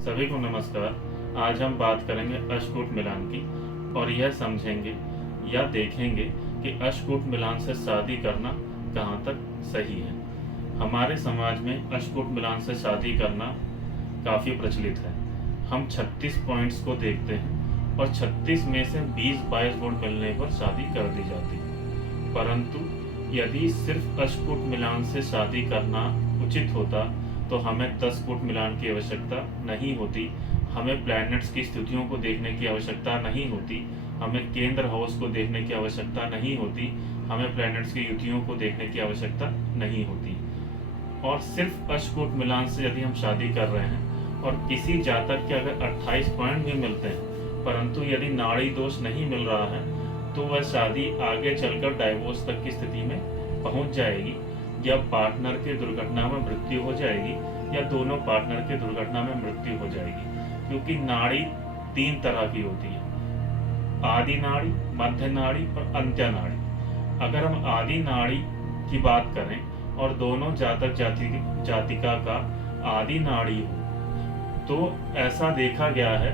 सभी को नमस्कार। आज हम बात करेंगे अष्टकूट मिलान की और यह समझेंगे या देखेंगे कि अष्टकूट मिलान से शादी करना कहाँ तक सही है। हमारे समाज में अष्टकूट मिलान से शादी करना काफ़ी प्रचलित है। हम 36 पॉइंट्स को देखते हैं और 36 में से 20-22 गुण मिलने पर शादी कर दी जाती है। परंतु यदि सिर्फ अष्टकूट मिलान से शादी करना उचित होता तो हमें 10 कूट मिलान की आवश्यकता नहीं होती, हमें प्लैनेट्स की स्थितियों को देखने की आवश्यकता नहीं होती, हमें केंद्र हाउस को देखने की आवश्यकता नहीं होती, हमें प्लैनेट्स की युतियों को देखने की आवश्यकता नहीं होती। और सिर्फ अष्टकूट मिलान से यदि हम शादी कर रहे हैं और किसी जातक के अगर 28 पॉइंट भी मिलते हैं परंतु यदि नाड़ी दोष नहीं मिल रहा है तो वह शादी आगे चलकर डाइवोर्स तक की स्थिति में पहुंच जाएगी, या पार्टनर के दुर्घटना में मृत्यु हो जाएगी या दोनों पार्टनर के दुर्घटना में मृत्यु हो जाएगी। क्योंकि नाड़ी 3 तरह की होती है, आदि नाड़ी, मध्य नाड़ी और अंत्य नाड़ी। अगर हम आदि नाड़ी की बात करें और दोनों जातक जातिका का आदि नाड़ी हो तो ऐसा देखा गया है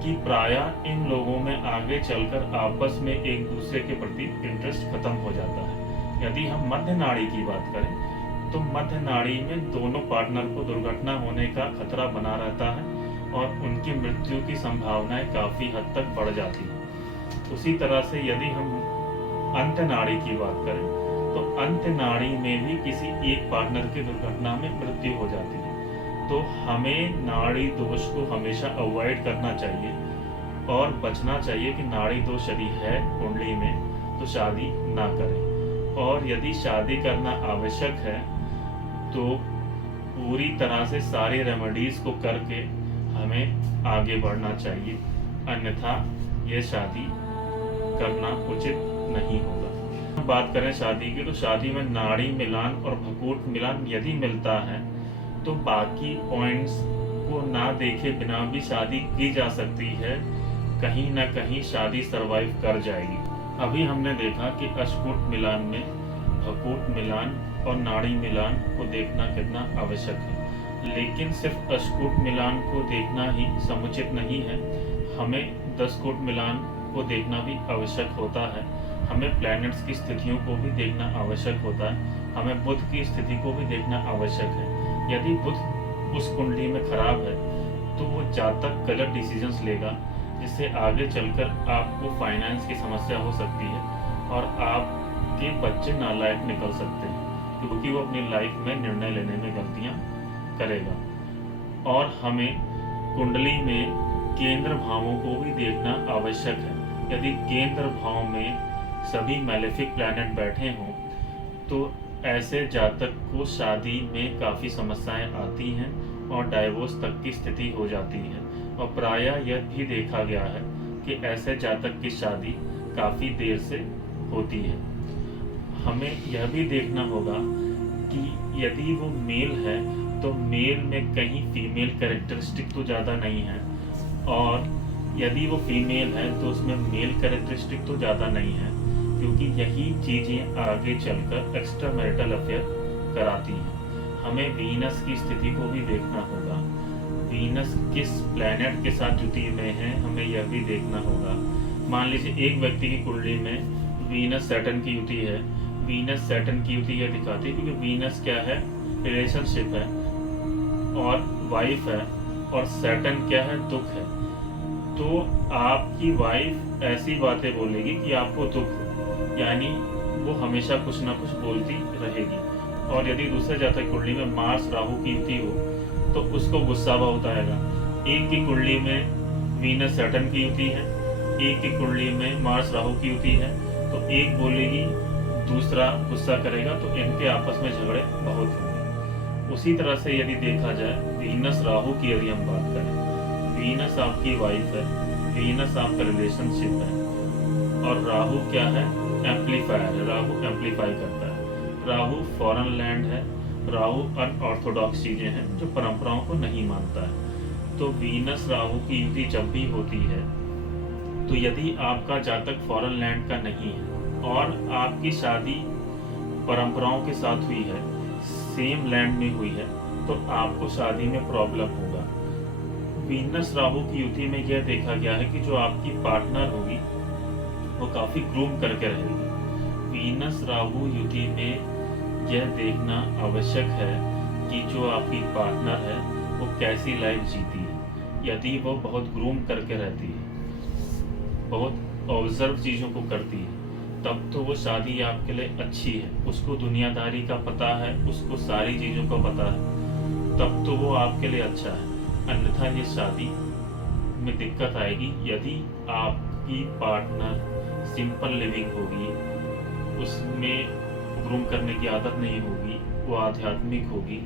कि प्रायः इन लोगों में आगे चलकर आपस में एक दूसरे के प्रति इंटरेस्ट खत्म हो जाता है। यदि हम मध्य नाड़ी की बात करें तो मध्य नाड़ी में दोनों पार्टनर को दुर्घटना होने का खतरा बना रहता है और उनकी मृत्यु की संभावनाएं काफी हद तक बढ़ जाती है। उसी तरह से यदि हम अंत्य नाड़ी की बात करें तो अंत्य नाड़ी में भी किसी एक पार्टनर की दुर्घटना में मृत्यु हो जाती है। तो हमें नाड़ी दोष को हमेशा अवॉइड करना चाहिए और बचना चाहिए कि नाड़ी दोष यदि है कुंडली में तो शादी ना करें। और यदि शादी करना आवश्यक है तो पूरी तरह से सारी रेमेडीज को करके हमें आगे बढ़ना चाहिए, अन्यथा यह शादी करना उचित नहीं होगा। बात करें शादी की तो शादी में नाड़ी मिलान और भकूट मिलान यदि मिलता है तो बाकी पॉइंट्स को ना देखे बिना भी शादी की जा सकती है, कहीं ना कहीं शादी सरवाइव कर जाएगी। अभी हमने देखा कि अष्टकूट मिलान में भकूट मिलान और नाड़ी मिलान को देखना कितना आवश्यक है, लेकिन सिर्फ अष्टकूट मिलान को देखना ही समुचित नहीं है। हमें 10 कूट मिलान को देखना भी आवश्यक होता है, हमें प्लैनेट्स की स्थितियों को भी देखना आवश्यक होता है, हमें बुध की स्थिति को भी देखना आवश्यक है। यदि बुध उस कुंडली में खराब है तो वो जातक गलत डिसीजंस लेगा जिससे आगे चलकर आपको फाइनेंस की समस्या हो सकती है और आपके बच्चे नालायक निकल सकते हैं क्योंकि वो अपनी लाइफ में निर्णय लेने में गलतियां करेगा। और हमें कुंडली में केंद्र भावों को भी देखना आवश्यक है। यदि केंद्र भाव में सभी मैलेफिक प्लैनेट बैठे हों तो ऐसे जातक को शादी में काफ़ी समस्याएं आती हैं और डाइवोर्स तक की स्थिति हो जाती है। और प्रायः यह भी देखा गया है कि ऐसे जातक की शादी काफ़ी देर से होती है। हमें यह भी देखना होगा कि यदि वो मेल है तो मेल में कहीं फीमेल कैरेक्टरिस्टिक तो ज़्यादा नहीं है, और यदि वो फीमेल है तो उसमें मेल कैरेक्टरिस्टिक तो ज़्यादा नहीं है, क्योंकि यही चीज़ें आगे चलकर एक्स्ट्रा मैरिटल अफेयर कराती हैं। हमें वीनस की स्थिति को भी देखना होगा, वीनस किस प्लैनेट के साथ युति में है हमें यह भी देखना होगा। मान लीजिए एक व्यक्ति की कुंडली में वीनस सैटर्न की युति है, वीनस सैटर्न की युति यह दिखाती है क्योंकि वीनस क्या है, रिलेशनशिप है और वाइफ है, और सैटर्न क्या है, दुख है। तो आपकी वाइफ ऐसी बातें बोलेगी कि आपको दुख हो, यानी वो हमेशा कुछ ना कुछ बोलती रहेगी। और यदि दूसरे जातक कुंडली में मार्स राहु की युति हो तो उसको गुस्सा बहुत आएगा। एक की कुंडली में वीनस सैटर्न की युति है, एक की कुंडली में मार्स राहु की युति है, तो एक बोलेगी दूसरा गुस्सा करेगा, तो इनके आपस में झगड़े बहुत होंगे। उसी तरह से यदि देखा जाए वीनस राहु की यदि हम बात करें, वीनस आपकी वाइफ है, वीनस आपका रिलेशनशिप है और राहु क्या है, एम्पलीफायर है, राहु एम्पलीफाई करता है। राहु फॉरेन लैंड है, राहु अनऑर्थोडॉक्स चीज़ें हैं जो परंपराओं को नहीं मानता है। तो वीनस राहु की युति जब भी होती है तो यदि आपका जातक फॉरेन लैंड का नहीं है और आपकी शादी परंपराओं के साथ हुई है, सेम लैंड में हुई है, तो आपको शादी में प्रॉब्लम होगा। वीनस राहु की युति में यह देखा गया है कि जो आपकी पार्टनर होगी वो काफी ग्रूम करके रहेगी। वीनस राहु युति में यह देखना आवश्यक है कि जो आपकी पार्टनर है वो कैसी लाइफ जीती है। यदि वो बहुत ग्रूम करके रहती है, बहुत ऑब्जर्व चीज़ों को करती है, तब तो वो शादी आपके लिए अच्छी है। उसको दुनियादारी का पता है, उसको सारी चीज़ों का पता है, तब तो वो आपके लिए अच्छा है। अन्यथा ये शादी में दिक्कत आएगी यदि आपकी पार्टनर सिंपल लिविंग होगी, उसमें ग्रूम करने की आदत नहीं होगी, वो आध्यात्मिक होगी,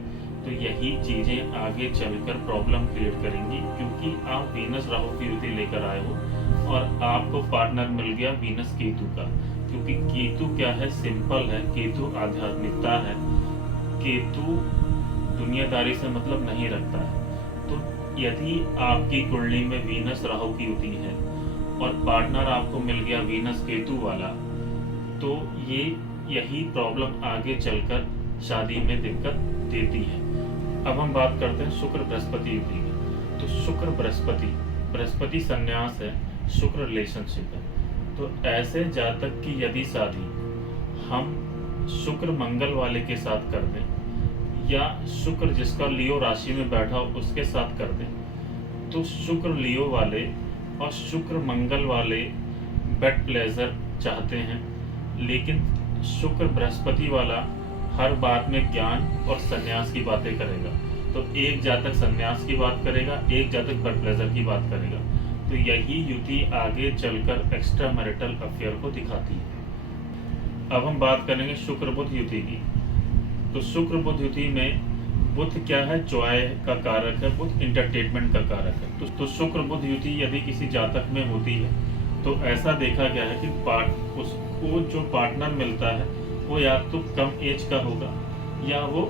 तो यही चीज़ें आगे चलकर प्रॉब्लम क्रिएट करेंगी। क्योंकि आप वीनस राहु की युति लेकर आए हो और आपको पार्टनर मिल गया वीनस केतु का। क्योंकि केतु क्या है, सिंपल है, केतु आध्यात्मिकता है, केतु दुनियादारी से मतलब नहीं रखता है। तो यदि आपकी कुंडली में वीनस राहु की युति है और पार्टनर आपको मिल गया वीनस केतु वाला, तो यही प्रॉब्लम आगे चलकर शादी में दिक्कत देती है। अब हम बात करते हैं शुक्र बृहस्पति युति की। तो शुक्र बृहस्पति संन्यास है, शुक्र रिलेशनशिप है। तो ऐसे जातक की यदि शादी हम शुक्र मंगल वाले के साथ कर दें, या शुक्र जिसका लियो राशि में बैठा हो उसके साथ कर दें, तो शुक्र लियो वाले और शुक्र मंगल वाले बेड प्लेजर चाहते हैं, लेकिन शुक्र बृहस्पति वाला हर बात में ज्ञान और संन्यास की बातें करेगा। तो एक जातक संन्यास की बात करेगा, एक जातक बेड प्लेजर की बात करेगा। तो यही युति आगे चलकर एक्स्ट्रा मैरिटल अफेयर को दिखाती है। अब हम बात करेंगे शुक्र बुध युति की। तो शुक्र बुध युति में बुध क्या है, जॉय का कारक है, बुध इंटरटेनमेंट का कारक है। तो शुक्र बुध युति यदि किसी जातक में होती है तो ऐसा देखा गया है कि उसको जो पार्टनर मिलता है वो या तो कम एज का होगा या वो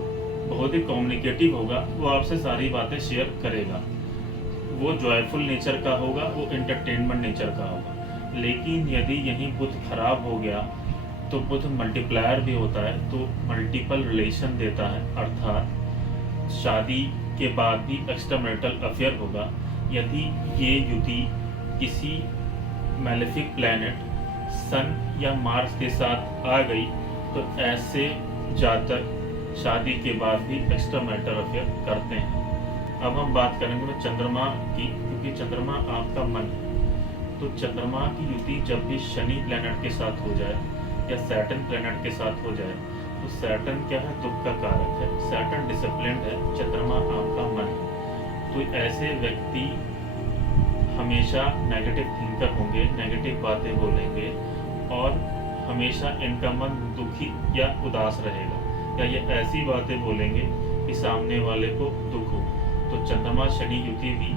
बहुत ही कम्युनिकेटिव होगा, वो आपसे सारी बातें शेयर करेगा, वो जॉयफुल नेचर का होगा, वो एंटरटेनमेंट नेचर का होगा। लेकिन यदि यहीं बुध खराब हो गया तो बुध मल्टीप्लायर भी होता है, तो मल्टीपल रिलेशन देता है, अर्थात शादी के बाद भी एक्स्ट्रा मैरिटल अफेयर होगा। यदि ये युति किसी मैलेफिक प्लैनेट सन या मार्स के साथ आ गई तो ऐसे जातक शादी के बाद भी एक्स्ट्रा मैरिटल अफेयर करते हैं। अब हम बात करेंगे चंद्रमा की, क्योंकि चंद्रमा आपका मन है। तो चंद्रमा की युति जब भी शनि प्लैनेट के साथ हो जाए या सैटर्न प्लैनेट के साथ हो जाए, तो सैटर्न क्या है, दुख का कारक है, सैटर्न डिसिप्लिन है, चंद्रमा आपका मन है। तो ऐसे व्यक्ति हमेशा नेगेटिव थिंकर होंगे, नेगेटिव बातें बोलेंगे और हमेशा इनका मन दुखी या उदास रहेगा, या ये ऐसी बातें बोलेंगे कि सामने वाले को दुख हो। तो चंद्रमा शनि युति भी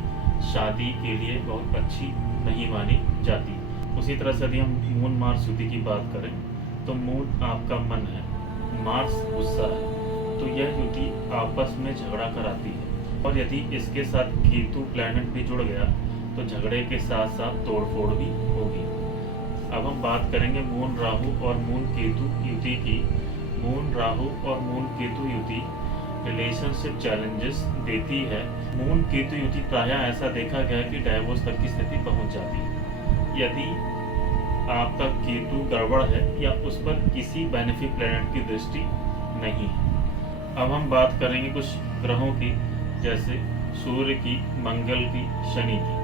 शादी के लिए बहुत अच्छी नहीं मानी जाती। उसी तरह से यदि हम मून मार्स युति की बात करें तो मून आपका मन है, मार्स गुस्सा है, तो यह युति आपस में झगड़ा कराती है। और यदि इसके साथ केतु प्लैनेट भी जुड़ गया तो झगड़े के साथ साथ तोड़फोड़ भी होगी। अब हम बात करेंगे मून राहु और मून केतु युति की। मून राहु और मून केतु युति रिलेशनशिप चैलेंजेस देती है। मून केतु युति प्रायः ऐसा देखा गया है कि डाइवोर्स तक की स्थिति पहुंच जाती है यदि आपका केतु गड़बड़ है या उस पर किसी बेनिफिक प्लैनेट की दृष्टि नहीं है। अब हम बात करेंगे कुछ ग्रहों की, जैसे सूर्य की, मंगल की, शनि की।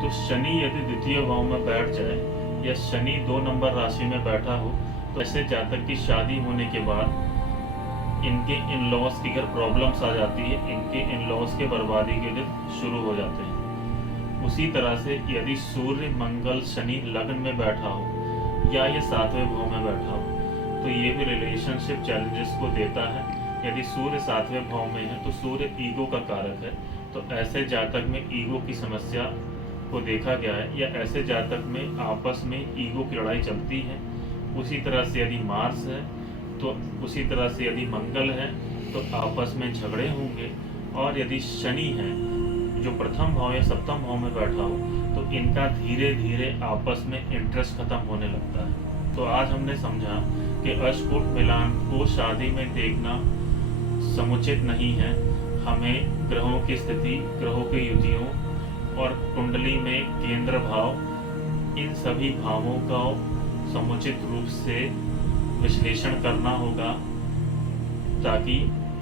तो शनि यदि द्वितीय भाव में बैठ जाए या शनि 2 नंबर राशि में बैठा हो तो ऐसे जातक की शादी होने के बाद इनके इन लॉज की अगर प्रॉब्लम्स आ जाती है, इनके इन लॉज के बर्बादी के दिन शुरू हो जाते हैं। उसी तरह से यदि सूर्य मंगल शनि लग्न में बैठा हो या ये 7वें भाव में बैठा हो तो ये भी रिलेशनशिप चैलेंजेस को देता है। यदि सूर्य 7वें भाव में है तो सूर्य ईगो का कारक है, तो ऐसे जातक में ईगो की समस्या को देखा गया है, या ऐसे जातक में आपस में ईगो की लड़ाई चलती है। उसी तरह से यदि मार्स है तो उसी तरह से यदि मंगल है तो आपस में झगड़े होंगे, और यदि शनि है जो प्रथम भाव या सप्तम भाव में बैठा हो तो इनका धीरे धीरे आपस में इंटरेस्ट खत्म होने लगता है। तो आज हमने समझा कि अष्टकूट मिलान को शादी में देखना समुचित नहीं है। हमें ग्रहों की स्थिति, ग्रहों की युतियों और कुंडली में केंद्र भाव, इन सभी भावों का समुचित रूप से विश्लेषण करना होगा ताकि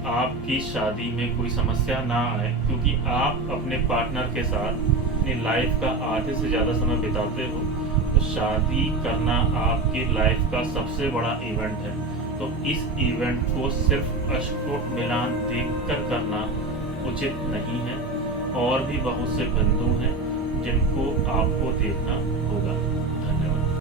आपकी शादी में कोई समस्या ना आए, क्योंकि आप अपने पार्टनर के साथ अपनी लाइफ का आधे से ज़्यादा समय बिताते हो। तो शादी करना आपकी लाइफ का सबसे बड़ा इवेंट है। तो इस इवेंट को सिर्फ अष्टकोट मिलान देखकर करना उचित नहीं है। और भी बहुत से बिंदु हैं जिनको आपको देखना होगा।